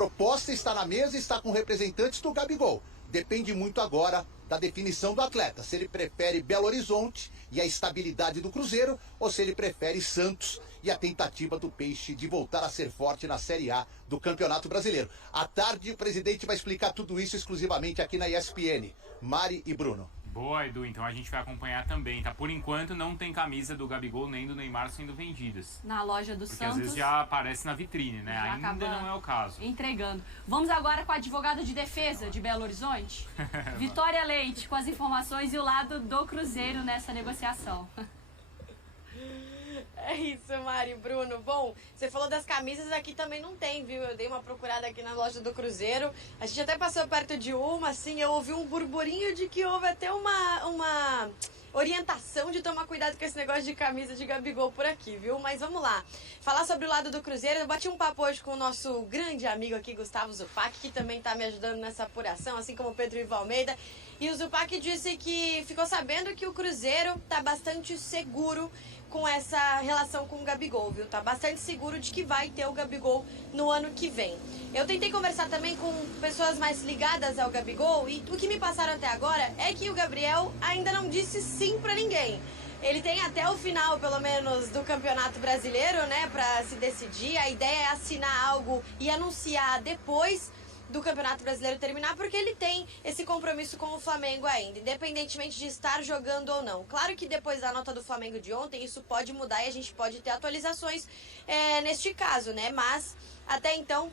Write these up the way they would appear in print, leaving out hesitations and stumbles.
proposta está na mesa e está com representantes do Gabigol. Depende muito agora da definição do atleta, se ele prefere Belo Horizonte e a estabilidade do Cruzeiro, ou se ele prefere Santos e a tentativa do Peixe de voltar a ser forte na Série A do Campeonato Brasileiro. À tarde, o presidente vai explicar tudo isso exclusivamente aqui na ESPN. Mari e Bruno. Boa, Edu, então a gente vai acompanhar também, tá? Por enquanto não tem camisa do Gabigol nem do Neymar sendo vendidas. Na loja do Porque Santos. às vezes já aparece na vitrine, né? Ainda não é o caso. Entregando. Vamos agora com a advogada de defesa de Belo Horizonte, Vitória Leite, com as informações e o lado do Cruzeiro nessa negociação. É isso, Mari, Bruno. Bom, você falou das camisas, aqui também não tem, viu? Eu dei uma procurada aqui na loja do Cruzeiro. A gente até passou perto de uma, assim, eu ouvi um burburinho de que houve até uma orientação de tomar cuidado com esse negócio de camisa de Gabigol por aqui, viu? Mas vamos lá. Falar sobre o lado do Cruzeiro, eu bati um papo hoje com o nosso grande amigo aqui, Gustavo Zupac, que também tá me ajudando nessa apuração, assim como o Pedro Ivo Almeida. E o Zupac disse que ficou sabendo que o Cruzeiro tá bastante seguro com essa relação com o Gabigol, viu? Tá bastante seguro de que vai ter o Gabigol no ano que vem. Eu tentei conversar também com pessoas mais ligadas ao Gabigol e o que me passaram até agora é que o Gabriel ainda não disse sim pra ninguém. Ele tem até o final, pelo menos, do Campeonato Brasileiro, né, pra se decidir. A ideia é assinar algo e anunciar depois do Campeonato Brasileiro terminar, porque ele tem esse compromisso com o Flamengo ainda, independentemente de estar jogando ou não. Claro que depois da nota do Flamengo de ontem, isso pode mudar e a gente pode ter atualizações neste caso, né? Mas, até então,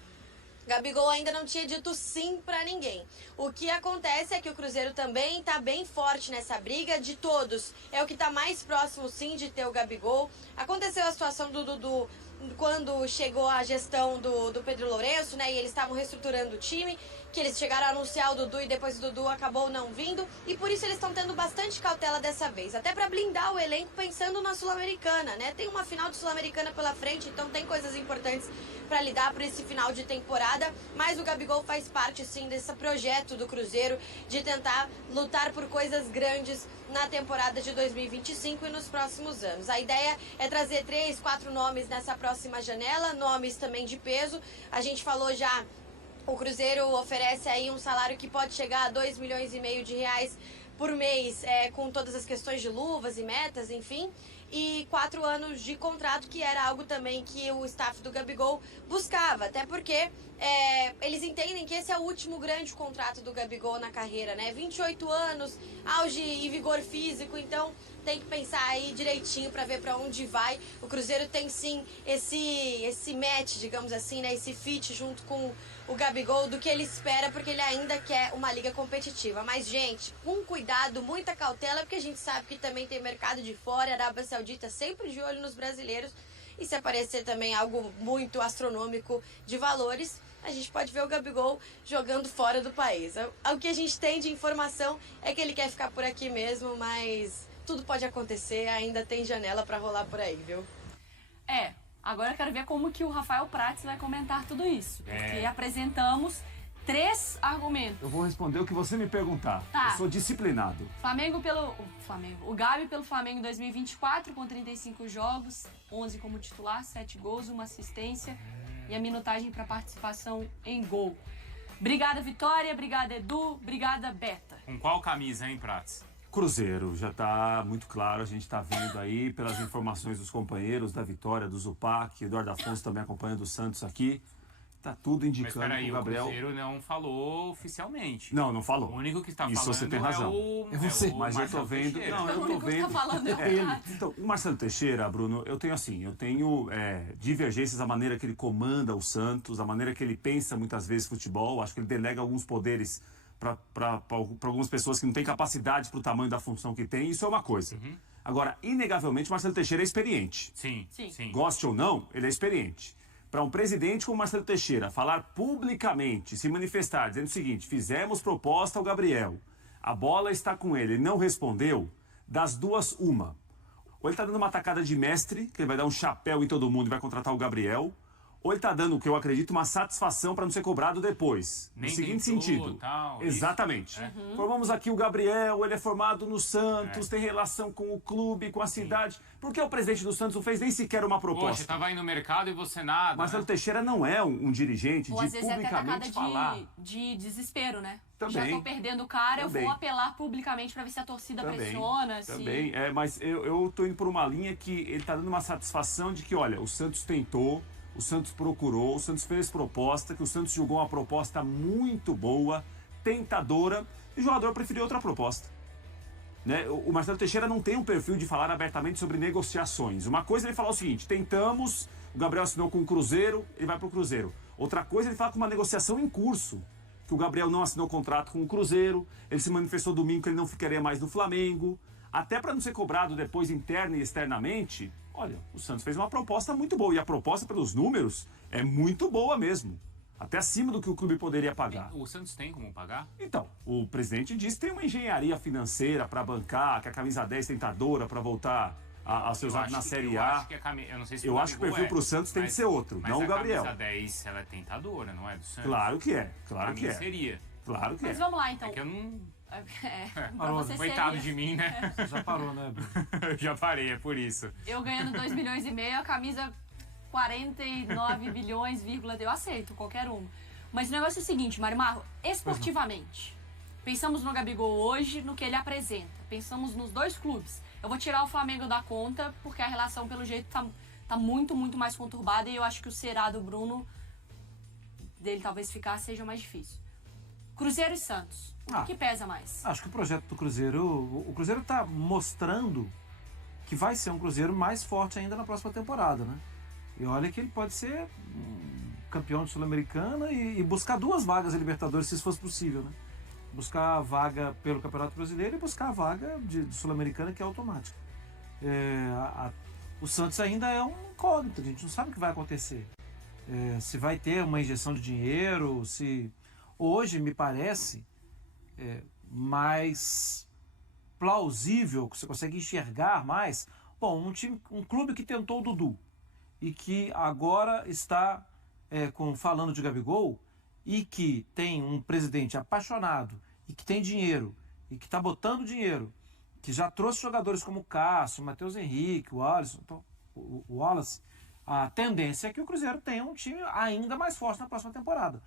Gabigol ainda não tinha dito sim pra ninguém. O que acontece é que o Cruzeiro também tá bem forte nessa briga de todos. É o que tá mais próximo sim de ter o Gabigol. Aconteceu a situação do Dudu quando chegou a gestão do Pedro Lourenço, né, e eles estavam reestruturando o time, que eles chegaram a anunciar o Dudu e depois o Dudu acabou não vindo, e por isso eles estão tendo bastante cautela dessa vez, até para blindar o elenco pensando na Sul-Americana, né, tem uma final de Sul-Americana pela frente, então tem coisas importantes para lidar para esse final de temporada, mas o Gabigol faz parte sim desse projeto do Cruzeiro de tentar lutar por coisas grandes na temporada de 2025 e nos próximos anos. A ideia é trazer 3, 4 nomes nessa próxima janela, nomes também de peso. A gente falou já, o Cruzeiro oferece aí um salário que pode chegar a 2,5 milhões de reais por mês, com todas as questões de luvas e metas, enfim, e 4 anos de contrato, que era algo também que o staff do Gabigol buscava, até porque eles entendem que esse é o último grande contrato do Gabigol na carreira, né? 28 anos, auge e vigor físico, então tem que pensar aí direitinho para ver para onde vai. O Cruzeiro tem sim esse match, digamos assim, né? Esse fit junto com o Gabigol do que ele espera, porque ele ainda quer uma liga competitiva. Mas, gente, com cuidado, muita cautela, porque a gente sabe que também tem mercado de fora, a Arábia Saudita sempre de olho nos brasileiros. E se aparecer também algo muito astronômico de valores, a gente pode ver o Gabigol jogando fora do país. O que a gente tem de informação é que ele quer ficar por aqui mesmo, mas tudo pode acontecer, ainda tem janela pra rolar por aí, viu? Agora eu quero ver como que o Rafael Prats vai comentar tudo isso. Porque apresentamos 3 argumentos. Eu vou responder o que você me perguntar. Tá. Eu sou disciplinado. O Gabi pelo Flamengo em 2024, com 35 jogos, 11 como titular, 7 gols, 1 assistência e a minutagem para participação em gol. Obrigada, Vitória. Obrigada, Edu. Obrigada, Beta. Com qual camisa, hein, Prats? Cruzeiro, já tá muito claro, a gente tá vendo aí pelas informações dos companheiros, da Vitória, do Zupac, Eduardo Afonso também acompanhando o Santos aqui. Tá tudo indicando Mas peraí, que o Gabriel... o Cruzeiro não falou oficialmente. Não falou. O único que está Isso falando você tem razão. é você. o Mas eu tô Marcelo vendo... Teixeira. Não, eu O tô único que vendo... tá falando é ele. Prats. Então, o Marcelo Teixeira, Bruno, eu tenho divergências da maneira que ele comanda o Santos, da maneira que ele pensa muitas vezes futebol. Acho que ele delega alguns poderes para algumas pessoas que não têm capacidade para o tamanho da função que tem. Isso é uma coisa. Uhum. Agora, inegavelmente, o Marcelo Teixeira é experiente. Sim. Goste ou não, ele é experiente. Para um presidente como Marcelo Teixeira falar publicamente, se manifestar, dizendo o seguinte: fizemos proposta ao Gabriel, a bola está com ele não respondeu, das duas, uma. Ou ele está dando uma tacada de mestre, que ele vai dar um chapéu em todo mundo e vai contratar o Gabriel, ou ele tá dando, o que eu acredito, uma satisfação para não ser cobrado depois. Nem no seguinte tentou, sentido. tal, Exatamente. Formamos aqui o Gabriel, ele é formado no Santos, tem relação com o clube, com a cidade. Por que o presidente do Santos não fez nem sequer uma proposta? Poxa, tava aí no mercado e você nada. Marcelo né? Teixeira não é um dirigente Ou de às vezes é até publicamente falar. tacada de desespero, né? Também. Já tô perdendo o cara, eu Também. vou apelar publicamente pra ver se a torcida pressiona. Também, mas eu tô indo por uma linha que ele tá dando uma satisfação de que, olha, o Santos tentou, o Santos procurou, o Santos fez proposta, que o Santos julgou uma proposta muito boa, tentadora, e o jogador preferiu outra proposta. Né? O Marcelo Teixeira não tem um perfil de falar abertamente sobre negociações. Uma coisa é ele falar o seguinte, tentamos, o Gabriel assinou com o Cruzeiro, ele vai pro Cruzeiro. Outra coisa é ele falar com uma negociação em curso, que o Gabriel não assinou contrato com o Cruzeiro, ele se manifestou domingo que ele não ficaria mais no Flamengo, até para não ser cobrado depois interna e externamente. Olha, o Santos fez uma proposta muito boa, e a proposta pelos números é muito boa mesmo. Até acima do que o clube poderia pagar. O Santos tem como pagar? Então, o presidente disse que tem uma engenharia financeira para bancar, que a camisa 10 tentadora para voltar aos seus atos na Série A. Eu não sei se Eu acho que o perfil pro Santos tem que ser outro, não o Gabriel. Mas a camisa 10, ela é tentadora, não é do Santos? Claro que é, claro que é. seria. Claro que Mas é. vamos lá, então. É que eu não... Pra você Coitado seria. de mim, né? Já parou, né, Bruno? Eu já parei, é por isso. Eu ganhando 2,5 milhões, a camisa 49 bilhões, eu aceito qualquer uma. Mas o negócio é o seguinte, Mário Marro, esportivamente, pensamos no Gabigol hoje, no que ele apresenta. Pensamos nos dois clubes. Eu vou tirar o Flamengo da conta, porque a relação, pelo jeito, tá muito, muito mais conturbada, e eu acho que o será do Bruno, dele talvez ficar, seja mais difícil. Cruzeiro e Santos, o que pesa mais? Acho que o projeto do Cruzeiro, o Cruzeiro está mostrando que vai ser um Cruzeiro mais forte ainda na próxima temporada, né? E olha que ele pode ser campeão de Sul-Americana e buscar 2 vagas em Libertadores, se isso fosse possível, né? Buscar a vaga pelo Campeonato Brasileiro e buscar a vaga de Sul-Americana, que é automática. O Santos ainda é um incógnito, a gente não sabe o que vai acontecer. Se vai ter uma injeção de dinheiro, se... Hoje me parece mais plausível, que você consegue enxergar mais. Bom, um clube que tentou o Dudu e que agora está falando de Gabigol e que tem um presidente apaixonado e que tem dinheiro e que está botando dinheiro, que já trouxe jogadores como o Cássio, o Matheus Henrique, o Alisson, então, o Wallace, a tendência é que o Cruzeiro tenha um time ainda mais forte na próxima temporada.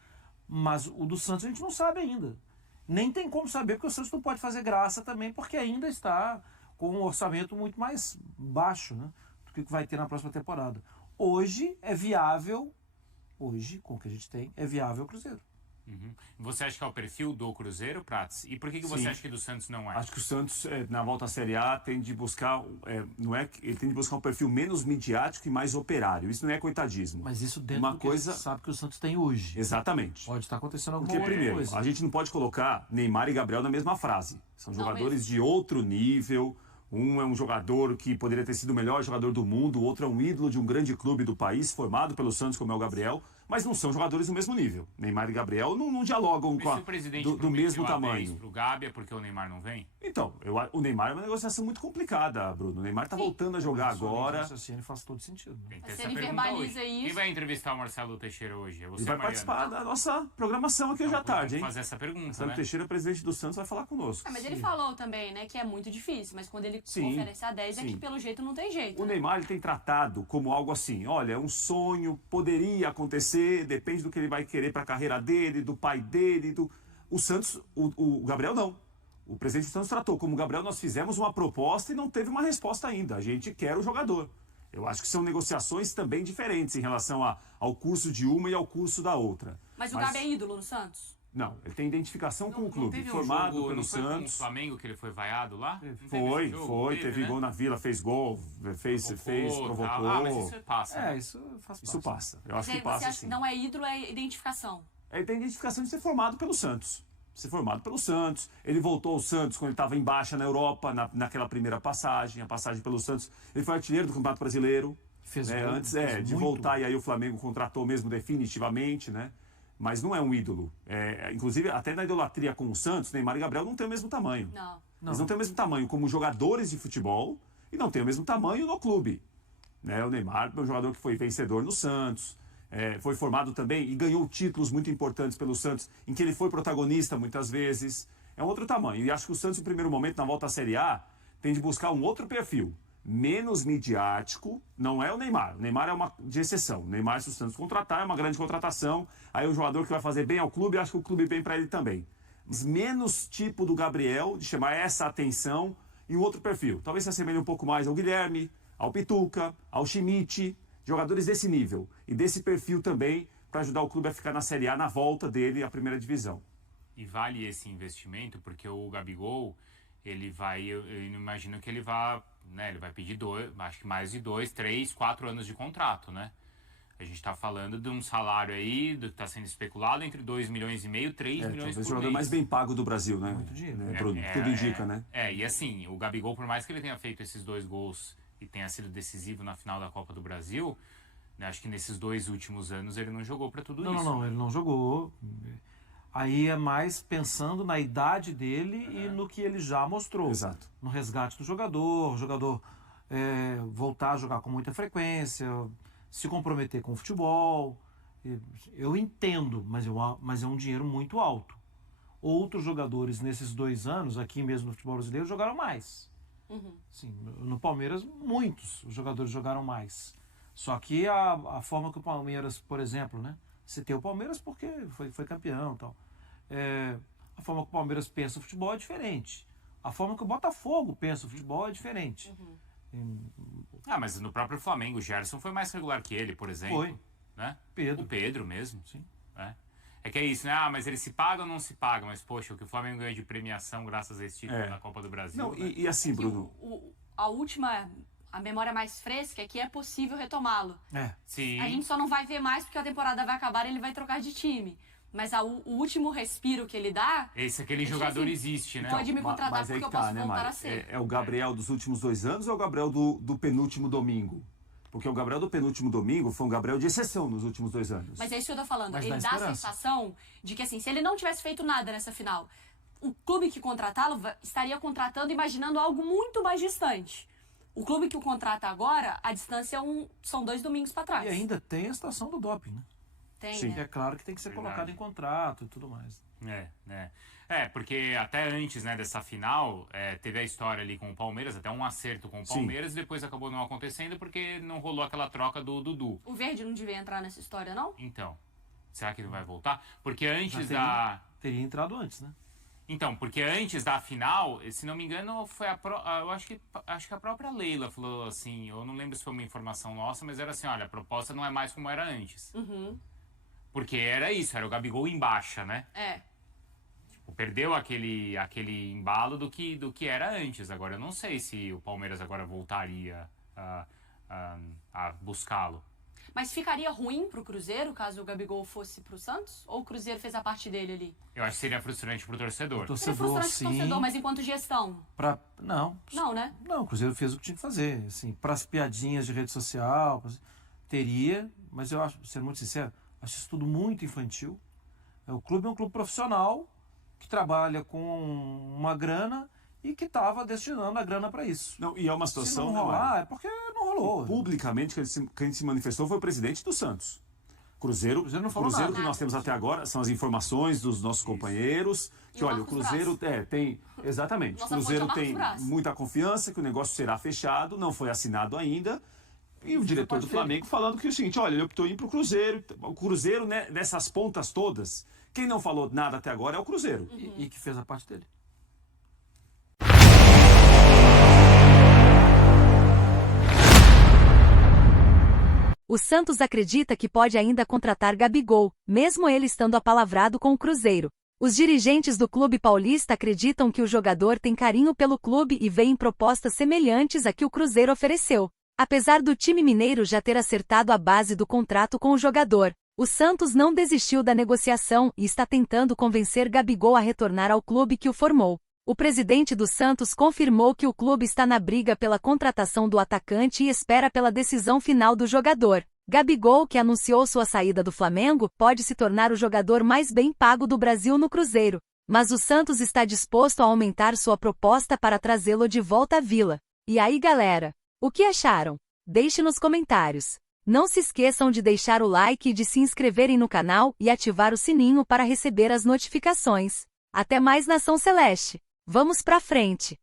Mas o do Santos a gente não sabe ainda. Nem tem como saber, porque o Santos não pode fazer graça também, porque ainda está com um orçamento muito mais baixo, né, do que vai ter na próxima temporada. Hoje é viável, com o que a gente tem, é viável o Cruzeiro. Uhum. Você acha que é o perfil do Cruzeiro, Prats? E por que você acha que do Santos não é? Acho que o Santos, na volta à Série A, tem de buscar, ele tem de buscar um perfil menos midiático e mais operário. Isso não é coitadismo. Mas isso dentro Uma do que coisa... a gente sabe que o Santos tem hoje. Exatamente. Pode estar acontecendo alguma Porque, outra primeiro, coisa. a gente não pode colocar Neymar e Gabriel na mesma frase. São Não jogadores mesmo. de outro nível. Um é um jogador que poderia ter sido o melhor jogador do mundo, o outro é um ídolo de um grande clube do país, formado pelo Santos, como é o Gabriel, mas não são jogadores do mesmo nível. Neymar e Gabriel não dialogam Mas se o presidente do mesmo prometeu a 10 tamanho. pro Gabi, é porque o Neymar não vem? Então, o Neymar é uma negociação muito complicada, Bruno. O Neymar está voltando a jogar agora. Raciocínio faz todo sentido. Né? Tem que ter Se essa ele pergunta verbaliza hoje. isso- Quem vai entrevistar o Marcelo Teixeira hoje? É você, Ele vai Mariana? participar da nossa programação aqui hoje à Então, tarde, hein? fazer essa pergunta, Marcelo né? Teixeira, presidente do Santos, vai falar conosco. Mas ele falou também, né, que é muito difícil, mas quando ele Sim, oferece a 10 é sim. que pelo jeito não tem jeito. O né? Neymar ele tem tratado como algo assim, olha, é um sonho, poderia acontecer, depende do que ele vai querer para a carreira dele, do pai dele, O Santos, o Gabriel não. O presidente do Santos tratou como o Gabriel, nós fizemos uma proposta e não teve uma resposta ainda. A gente quer o jogador. Eu acho que são negociações também diferentes em relação ao curso de uma e ao curso da outra. Mas o Gabi é ídolo no Santos? Não, ele tem identificação com o clube, teve um formado jogo, pelo não foi com o Santos. Flamengo que ele foi vaiado lá? Não teve Foi, esse jogo? teve né? gol na Vila, fez gol, provocou. Ah, mas isso passa. né? Isso faz parte. Isso passa. Eu Mas acho aí que passa você acha sim. que não é ídolo, é identificação. Ele tem identificação de ser formado pelo Santos. Ser formado pelo Santos. Ele voltou ao Santos quando ele estava em baixa na Europa, naquela primeira passagem, a passagem pelo Santos. Ele foi artilheiro do Campeonato Brasileiro. Fez né? gol, Antes fez de muito. voltar, e aí o Flamengo contratou mesmo definitivamente, né? Mas não é um ídolo. Inclusive, até na idolatria com o Santos, Neymar e Gabriel não têm o mesmo tamanho. Não. Eles não têm o mesmo tamanho como jogadores de futebol e não têm o mesmo tamanho no clube. Né? O Neymar é um jogador que foi vencedor no Santos, foi formado também e ganhou títulos muito importantes pelo Santos, em que ele foi protagonista muitas vezes. É um outro tamanho. E acho que o Santos, no primeiro momento, na volta à Série A, tem de buscar um outro perfil. Menos midiático, não é o Neymar. O Neymar é uma de exceção. O Neymar, se o Santos contratar, é uma grande contratação. Aí o jogador que vai fazer bem ao clube, acho que o clube bem para ele também. Mas menos tipo do Gabriel, de chamar essa atenção, e um outro perfil. Talvez se assemelhe um pouco mais ao Guilherme, ao Pituca, ao Schmidt, jogadores desse nível. E desse perfil também, para ajudar o clube a ficar na Série A, na volta dele à primeira divisão. E vale esse investimento, porque o Gabigol, ele vai, eu imagino que ele vai, né, ele vai pedir acho que mais de 2, 3, 4 anos de contrato, né? A gente está falando de um salário aí, que está sendo especulado entre 2,5 milhões, 3 milhões Talvez por o jogador mês. mais bem pago do Brasil, né? Muito dinheiro. Bruno? Tudo indica, né? E assim, o Gabigol, por mais que ele tenha feito esses 2 gols e tenha sido decisivo na final da Copa do Brasil, né, acho que nesses 2 últimos anos ele não jogou para tudo isso. Não, ele não jogou. Aí é mais pensando na idade dele e no que ele já mostrou. Exato. No resgate do jogador, o jogador voltar a jogar com muita frequência, se comprometer com o futebol. Eu entendo, mas é um dinheiro muito alto. Outros jogadores nesses 2 anos, aqui mesmo no futebol brasileiro, jogaram mais. Sim, no Palmeiras, muitos jogadores jogaram mais. Só que a forma que o Palmeiras, por exemplo, né? Citei o Palmeiras porque foi campeão e tal. A forma que o Palmeiras pensa o futebol é diferente. A forma que o Botafogo pensa o futebol é diferente. Mas no próprio Flamengo, o Gerson foi mais regular que ele, por exemplo. Foi. Né? Pedro. O Pedro mesmo. Sim. Né? É que é isso, né? Mas ele se paga ou não se paga? Mas, poxa, o que o Flamengo ganha de premiação graças a esse título da Copa do Brasil. Não, né? e assim, Bruno... A memória mais fresca é que é possível retomá-lo. Sim. A gente só não vai ver mais porque a temporada vai acabar e ele vai trocar de time. Mas o último respiro que ele dá... Aquele jogador existe, né? Pode me contratar mas aí porque que eu posso né, voltar Mari? a ser. É o Gabriel dos últimos 2 anos ou é o Gabriel do penúltimo domingo? Porque o Gabriel do penúltimo domingo foi um Gabriel de exceção nos últimos 2 anos. Mas é isso que eu tô falando. Mas Ele dá dá a esperança. sensação de que, assim, se ele não tivesse feito nada nessa final, o clube que contratá-lo estaria contratando imaginando algo muito mais distante. O clube que o contrata agora, a distância são 2 domingos para trás. E ainda tem a situação do doping, né? Tem, Sim. né? É claro que tem que ser Verdade. colocado em contrato e tudo mais. Porque até antes, né, dessa final, teve a história ali com o Palmeiras, até um acerto com o Palmeiras, e depois acabou não acontecendo porque não rolou aquela troca do Dudu. O Verde não devia entrar nessa história, não? Então, será que ele vai voltar? Porque antes Já teria entrado antes, né? Então, porque antes da final, se não me engano, foi eu acho que a própria Leila falou assim, eu não lembro se foi uma informação nossa, mas era assim, olha, a proposta não é mais como era antes. Porque era isso, era o Gabigol em baixa, né? Perdeu aquele embalo do que era antes. Agora, eu não sei se o Palmeiras agora voltaria a buscá-lo. Mas ficaria ruim pro Cruzeiro caso o Gabigol fosse pro Santos? Ou o Cruzeiro fez a parte dele ali? Eu acho que seria frustrante pro torcedor. Seria Torcedor, frustrante sim. pro torcedor, mas enquanto gestão? Não, né? Não, o Cruzeiro fez o que tinha que fazer. Assim, para as piadinhas de rede social, teria, mas eu acho, sendo muito sincero, acho isso tudo muito infantil. O clube é um clube profissional que trabalha com uma grana e que estava destinando a grana para isso. Não, e é uma Se situação... não rolar, é porque não rolou. Publicamente, quem se manifestou foi o presidente do Santos. Cruzeiro não falou Cruzeiro nada. que nós temos até agora são as informações dos nossos companheiros. Que, E o olha, o Marcos Cruzeiro tem... Exatamente. O Nossa Cruzeiro fonte é o tem Marcos Braz. muita confiança que o negócio será fechado, não foi assinado ainda. E o diretor do Flamengo falando que é o seguinte, olha, ele optou em ir para o Cruzeiro. O Cruzeiro, né, nessas pontas todas, quem não falou nada até agora é o Cruzeiro. E que fez a parte dele. O Santos acredita que pode ainda contratar Gabigol, mesmo ele estando apalavrado com o Cruzeiro. Os dirigentes do clube paulista acreditam que o jogador tem carinho pelo clube e veem propostas semelhantes à que o Cruzeiro ofereceu. Apesar do time mineiro já ter acertado a base do contrato com o jogador, o Santos não desistiu da negociação e está tentando convencer Gabigol a retornar ao clube que o formou. O presidente do Santos confirmou que o clube está na briga pela contratação do atacante e espera pela decisão final do jogador. Gabigol, que anunciou sua saída do Flamengo, pode se tornar o jogador mais bem pago do Brasil no Cruzeiro. Mas o Santos está disposto a aumentar sua proposta para trazê-lo de volta à Vila. E aí, galera? O que acharam? Deixe nos comentários. Não se esqueçam de deixar o like e de se inscreverem no canal e ativar o sininho para receber as notificações. Até mais, Nação Celeste! Vamos pra frente!